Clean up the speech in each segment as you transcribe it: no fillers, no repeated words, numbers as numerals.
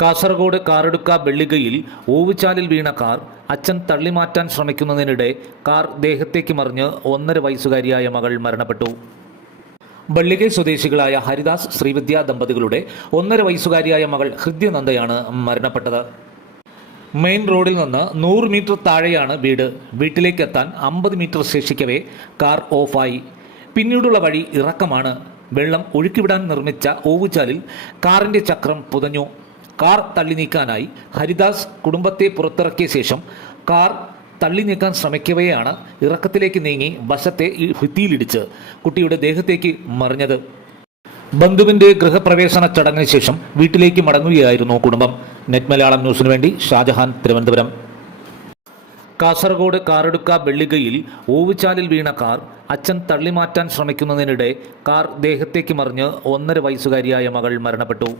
കാസർഗോഡ് കാറടുക്ക വെള്ളികയിൽ ഓവുചാലിൽ വീണ car അച്ഛൻ തള്ളിമാറ്റാൻ ശ്രമിക്കുന്നതിനിടെ car ദേഹത്തേക്ക് മറിഞ്ഞ് 1.5 വയസ്സുകാരിയായ മകൾ മരണപ്പെട്ടു. ബള്ളികൈ സ്വദേശികളായ ഹരിദാസ് ശ്രീവിദ്യ ദമ്പതികളുടെ 1.5 വയസ്സുകാരിയായ മകൾ ഹൃദ്യനന്ദയാണ് മരണപ്പെട്ടത്. മെയിൻ റോഡിൽ നിന്ന് 100 മീറ്റർ താഴെയാണ് വീട്. വീട്ടിലേക്കെത്താൻ 50 മീറ്റർ ശേഷിക്കവേ കാർ ഓഫായി. പിന്നീടുള്ള വഴി ഇറക്കമാണ്. വെള്ളം ഒഴുക്കിവിടാൻ നിർമ്മിച്ച ഓവുചാലിൽ കാറിൻ്റെ ചക്രം പുതഞ്ഞു. കാർ തള്ളി നീക്കാനായി ഹരിദാസ് കുടുംബത്തെ പുറത്തിറക്കിയ ശേഷം കാർ തള്ളി നീക്കാൻ ശ്രമിക്കവെയാണ് ഇറക്കത്തിലേക്ക് നീങ്ങി വശത്തെ ഭിത്തിയിലിടിച്ച് കുട്ടിയുടെ ദേഹത്തേക്ക് മറിഞ്ഞത്. ബന്ധുവിൻ്റെ ഗൃഹപ്രവേശന ചടങ്ങിന് ശേഷം വീട്ടിലേക്ക് മടങ്ങുകയായിരുന്നു കുടുംബം. നെറ്റ് മലയാളം ന്യൂസിനു വേണ്ടി ഷാജഹാൻ, തിരുവനന്തപുരം. കാസർഗോഡ് കാറടുക്ക വെള്ളികയിൽ ഓവുചാലിൽ വീണ കാർ അച്ഛൻ തള്ളിമാറ്റാൻ ശ്രമിക്കുന്നതിനിടെ കാർ ദേഹത്തേക്ക് മറിഞ്ഞ് 1.5 വയസ്സുകാരിയായ മകൾ മരണപ്പെട്ടു.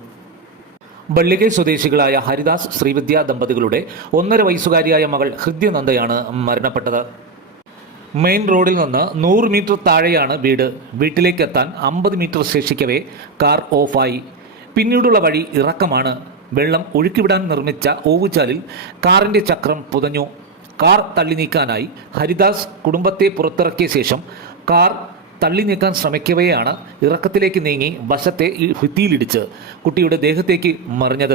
ബള്ളികൈ സ്വദേശികളായ ഹരിദാസ് ശ്രീവിദ്യ ദമ്പതികളുടെ 1.5 വയസ്സുകാരിയായ മകൾ ഹൃദ്യനന്ദയാണ് മരണപ്പെട്ടത്. മെയിൻ റോഡിൽ നിന്ന് 100 മീറ്റർ താഴെയാണ് വീട്. വീട്ടിലേക്കെത്താൻ 50 മീറ്റർ ശേഷിക്കവേ കാർ ഓഫായി. പിന്നീടുള്ള വഴി ഇറക്കമാണ്. വെള്ളം ഒഴുക്കിവിടാൻ നിർമ്മിച്ച ഓവുചാലിൽ കാറിൻ്റെ ചക്രം പുതഞ്ഞു. കാർ തള്ളി നീക്കാനായി ഹരിദാസ് കുടുംബത്തെ പുറത്തിറക്കിയ ശേഷം കാർ തള്ളി നീക്കാൻ ശ്രമിക്കവെയാണ് ഇറക്കത്തിലേക്ക് നീങ്ങി വശത്തെ ഭിത്തിയിലിടിച്ച് കുട്ടിയുടെ ദേഹത്തേക്ക് മറിഞ്ഞത്.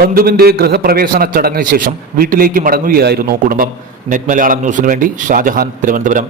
ബന്ധുവിൻ്റെ ഗൃഹപ്രവേശന ചടങ്ങിന് ശേഷം വീട്ടിലേക്ക് മടങ്ങുകയായിരുന്നു കുടുംബം. നെറ്റ് മലയാളം ന്യൂസിനു വേണ്ടി ഷാജഹാൻ, തിരുവനന്തപുരം.